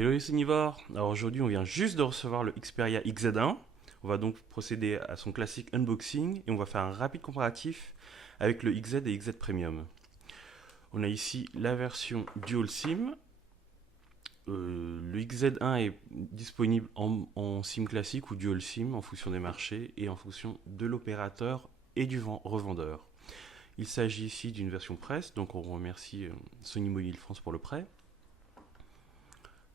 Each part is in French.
Hello les Sonivores. Alors aujourd'hui on vient juste de recevoir le Xperia XZ1. On va donc procéder à son classique unboxing et on va faire un rapide comparatif avec le XZ et XZ Premium. On a ici la version Dual SIM. Le XZ1 est disponible en SIM classique ou Dual SIM en fonction des marchés et en fonction de l'opérateur et du revendeur. Il s'agit ici d'une version presse, donc on remercie Sony Mobile France pour le prêt.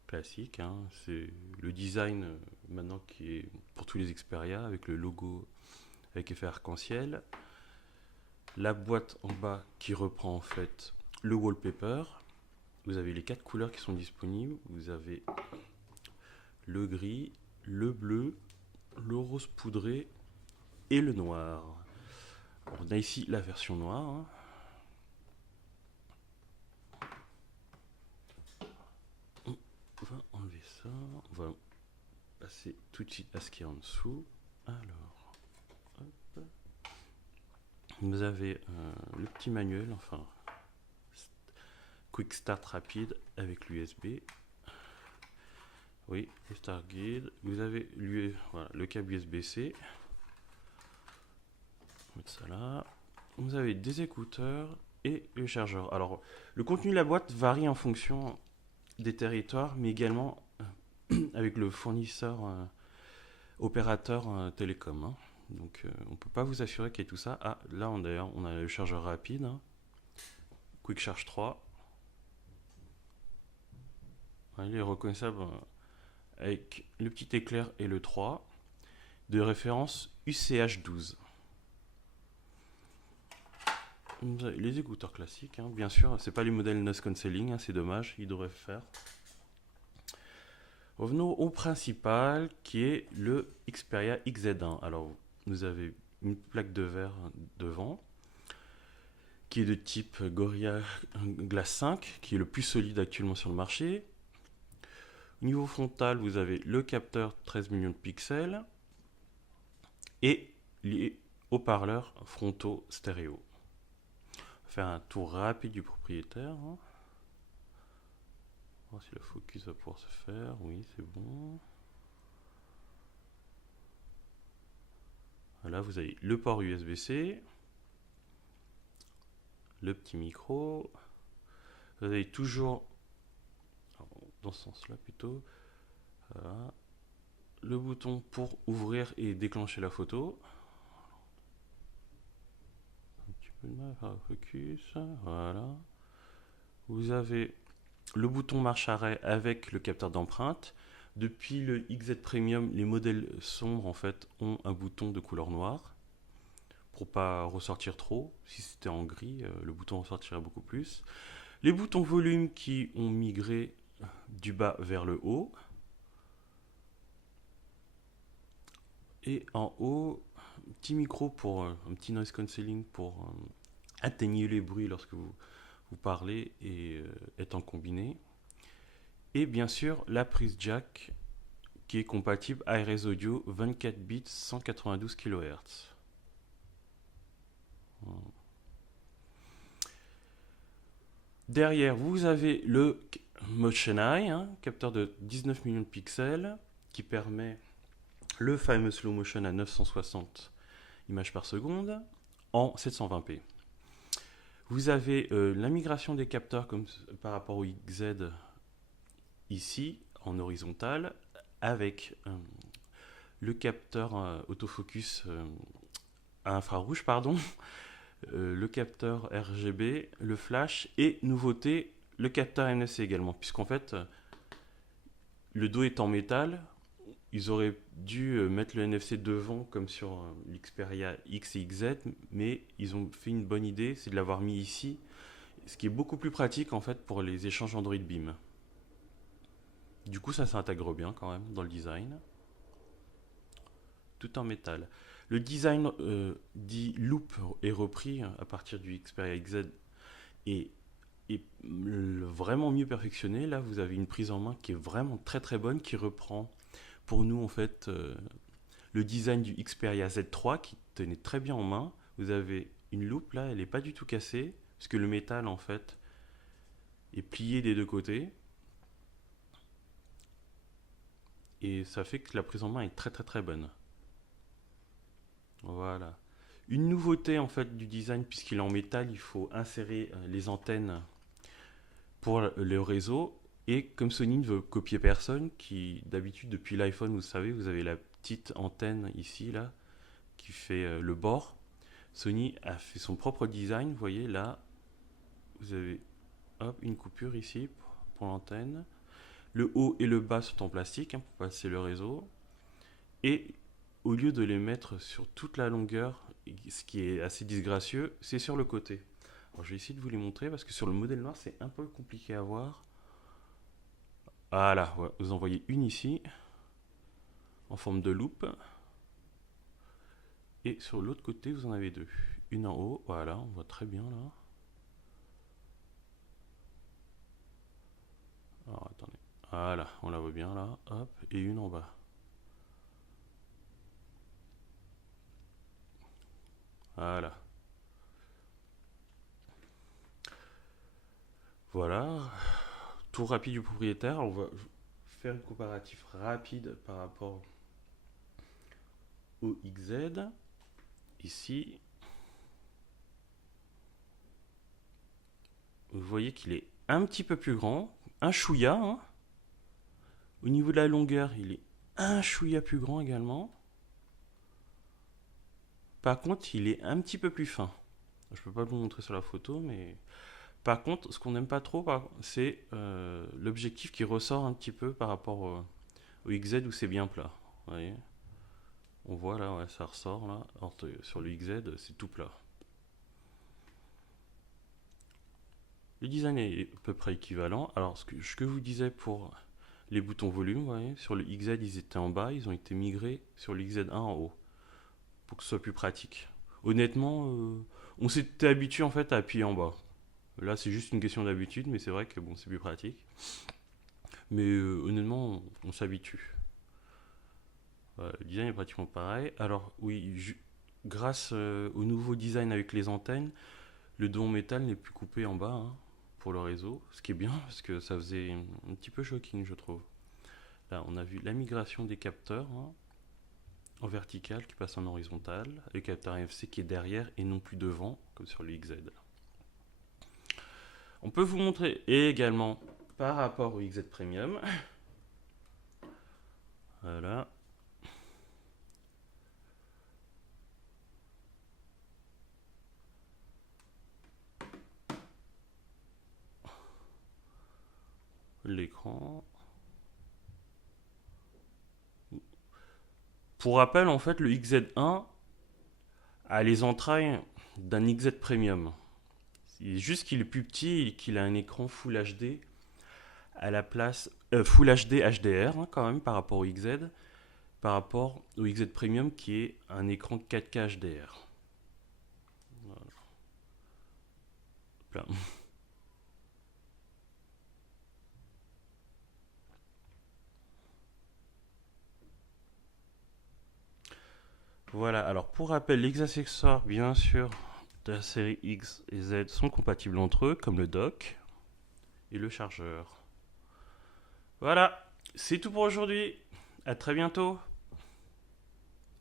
Classique, hein. C'est le design maintenant qui est pour tous les Xperia avec le logo avec effet arc-en-ciel. La boîte en bas qui reprend en fait le wallpaper. Vous avez les 4 couleurs qui sont disponibles. Vous avez le gris, le bleu, le rose poudré et le noir. Alors, on a ici la version noire, hein. On va enlever ça. On va passer tout de suite à ce qui est en dessous. Alors, hop. Vous avez le petit manuel, enfin Quick Start rapide avec l'USB. Oui, le Start Guide. Vous avez voilà, le câble USB-C. On va mettre ça là. Vous avez des écouteurs et le chargeur. Alors, le contenu de la boîte varie en fonction des territoires, mais également avec le fournisseur opérateur télécom, hein. Donc, on ne peut pas vous assurer qu'il y ait tout ça. Ah, là, d'ailleurs, on a le chargeur rapide, hein. Quick Charge 3. Il est reconnaissable avec le petit éclair et le 3 de référence UCH 12. Les écouteurs classiques, hein, bien sûr, c'est pas les modèles noise cancelling, hein, c'est dommage, ils devraient faire. Revenons au principal qui est le Xperia XZ1. Alors, vous avez une plaque de verre devant qui est de type Gorilla Glass 5, qui est le plus solide actuellement sur le marché. Au niveau frontal, vous avez le capteur 13 millions de pixels et les haut-parleurs frontaux stéréo. On va faire un tour rapide du propriétaire, hein. On va voir si le focus va pouvoir se faire. Oui, c'est bon. Voilà, vous avez le port USB-C, le petit micro. Vous avez toujours, dans ce sens-là plutôt, voilà, le bouton pour ouvrir et déclencher la photo. Un petit peu de mal à faire le focus. Voilà. Vous avez le bouton marche-arrêt avec le capteur d'empreinte. Depuis le XZ Premium, les modèles sombres en fait ont un bouton de couleur noire pour pas ressortir trop. Si c'était en gris, le bouton ressortirait beaucoup plus. Les boutons volume qui ont migré du bas vers le haut. Et en haut, un petit micro pour un petit noise cancelling pour atténuer les bruits lorsque vous parlez et est en combiné. Et bien sûr, la prise jack qui est compatible ARS Audio 24 bits 192 kHz. Derrière, vous avez le Motion Eye, hein, capteur de 19 millions de pixels qui permet le fameux slow motion à 960 images par seconde en 720p. Vous avez la migration des capteurs comme par rapport au XZ ici en horizontal avec le capteur autofocus à infrarouge, pardon, le capteur RGB, le flash et nouveauté le capteur NFC également, puisqu'en fait le dos est en métal. Ils auraient dû mettre le NFC devant comme sur l'Xperia X et XZ, mais ils ont fait une bonne idée, c'est de l'avoir mis ici, ce qui est beaucoup plus pratique en fait pour les échanges Android Beam. Du coup, ça s'intègre bien quand même dans le design. Tout en métal. Le design dit loop est repris à partir du Xperia XZ et est vraiment mieux perfectionné. Là, vous avez une prise en main qui est vraiment très très bonne, qui reprend pour nous en fait le design du Xperia Z3 qui tenait très bien en main. Vous avez une loupe là, elle n'est pas du tout cassée, parce que le métal en fait est plié des deux côtés. et ça fait que la prise en main est très très très bonne. Voilà. Une nouveauté en fait du design, puisqu'il est en métal, il faut insérer les antennes pour le réseau. Et comme Sony ne veut copier personne, qui d'habitude depuis l'iPhone, vous savez, vous avez la petite antenne ici, là, qui fait le bord. Sony a fait son propre design, vous voyez là, vous avez hop, une coupure ici pour l'antenne. Le haut et le bas sont en plastique pour passer le réseau. Et au lieu de les mettre sur toute la longueur, ce qui est assez disgracieux, c'est sur le côté. Alors, je vais essayer de vous les montrer parce que sur le modèle noir, c'est un peu compliqué à voir. Voilà, ouais, vous en voyez une ici, en forme de loupe. Et sur l'autre côté, vous en avez deux. Une en haut, voilà, on voit très bien là. Alors attendez, voilà, on la voit bien là, hop, et une en bas. Voilà. Voilà. Tour rapide du propriétaire. On va faire une comparatif rapide par rapport au XZ. Ici, vous voyez qu'il est un petit peu plus grand, un chouïa. Hein. Au niveau de la longueur, il est un chouïa plus grand également. Par contre, il est un petit peu plus fin. Je peux pas vous montrer sur la photo, mais par contre, ce qu'on n'aime pas trop, c'est l'objectif qui ressort un petit peu par rapport au XZ où c'est bien plat. Vous voyez, on voit là, ouais, ça ressort là. Alors, sur le XZ, c'est tout plat. Le design est à peu près équivalent. Alors, ce que je vous disais pour les boutons volume, vous voyez, sur le XZ, ils étaient en bas, ils ont été migrés sur le XZ1 en haut, pour que ce soit plus pratique. Honnêtement, on s'était habitué en fait à appuyer en bas. Là, c'est juste une question d'habitude, mais c'est vrai que bon, c'est plus pratique. Mais honnêtement, on s'habitue. Le design est pratiquement pareil. Alors, oui, grâce au nouveau design avec les antennes, le dos en métal n'est plus coupé en bas hein, pour le réseau, ce qui est bien parce que ça faisait un petit peu shocking, je trouve. Là, on a vu la migration des capteurs hein, en vertical qui passe en horizontal, le capteur NFC qui est derrière et non plus devant, comme sur le XZ. On peut vous montrer également par rapport au XZ Premium. Voilà. L'écran. Pour rappel, en fait, le XZ1 a les entrailles d'un XZ Premium. C'est juste qu'il est plus petit et qu'il a un écran Full HD à la place Full HD HDR hein, quand même par rapport au XZ, par rapport au XZ Premium qui est un écran 4K HDR. Voilà. Voilà, alors pour rappel, les accessoires, bien sûr, de la série X et Z sont compatibles entre eux, comme le dock et le chargeur. Voilà, c'est tout pour aujourd'hui. À très bientôt.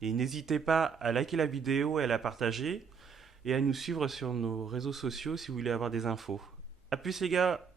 Et n'hésitez pas à liker la vidéo et à la partager et à nous suivre sur nos réseaux sociaux si vous voulez avoir des infos. A plus les gars.